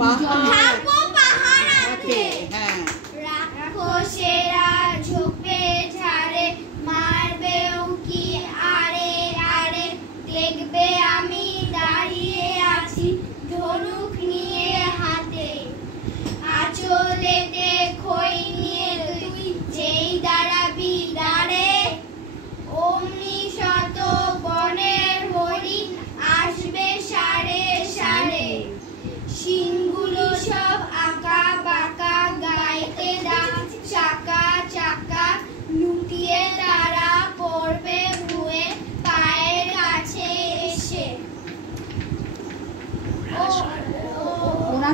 পাহাড়াতে রাক্ষসেরা ঝোপে ঝাড়ে মারবে উকি আরে আরে দেখবে আমি দাঁড়িয়ে আছি ধনুক নিয়ে হাতে আঁচলেতে খই নিয়ে তুই যেই দাঁড়াবি দাঁড়ে অমনি শত বনের হরিণ আসবে সারে সারে শিংগুলো সব আঁকা বাঁকা গাইতে দাম চাকা চাকা লুটিয়ে তারা পড়বে ভুয়ে পায়ের কাছে এসে ওরা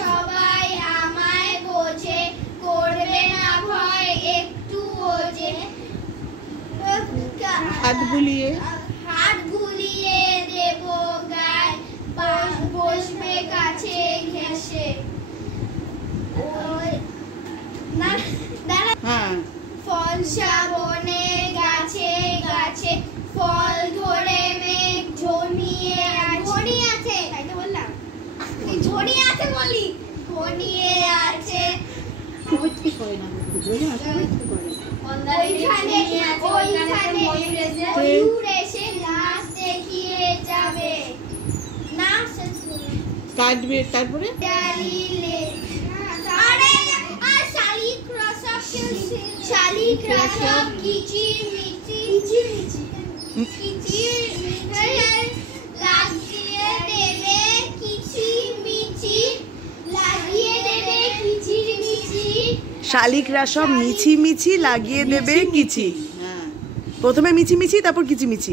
সবাই আমায় বোঝে করবে না ভয় একটু ওজে হাত বুলিয়ে দেব গায় বসবে কাছে ঘেঁষে ফলসা বনে গাছে গাছে ফল ধরে মেঘ ঝনিয়ে আছে তাই তো বললাম ঝনিয়ে আছে বলি ঝনিয়ে আছে কাটবে তারপরে শালিক রসব কিচির মিচির লাগিয়ে দেবে কিচির মিচির শালিকরা সব মিছি মিছি লাগিয়ে দেবে কিচি। প্রথমে মিছি মিছি তারপর কিচি মিছি।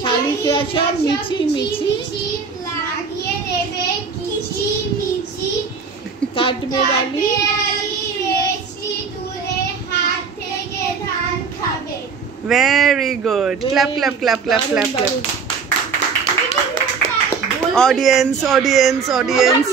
শালিকরা সব মিছি মিছি লাগিয়ে দেবে কিচি মিচি কাটবে ডালি রেচি তুলে হাত থেকে ধান খাবে। Very good, clap clap clap clap clap clap. Audience audience audience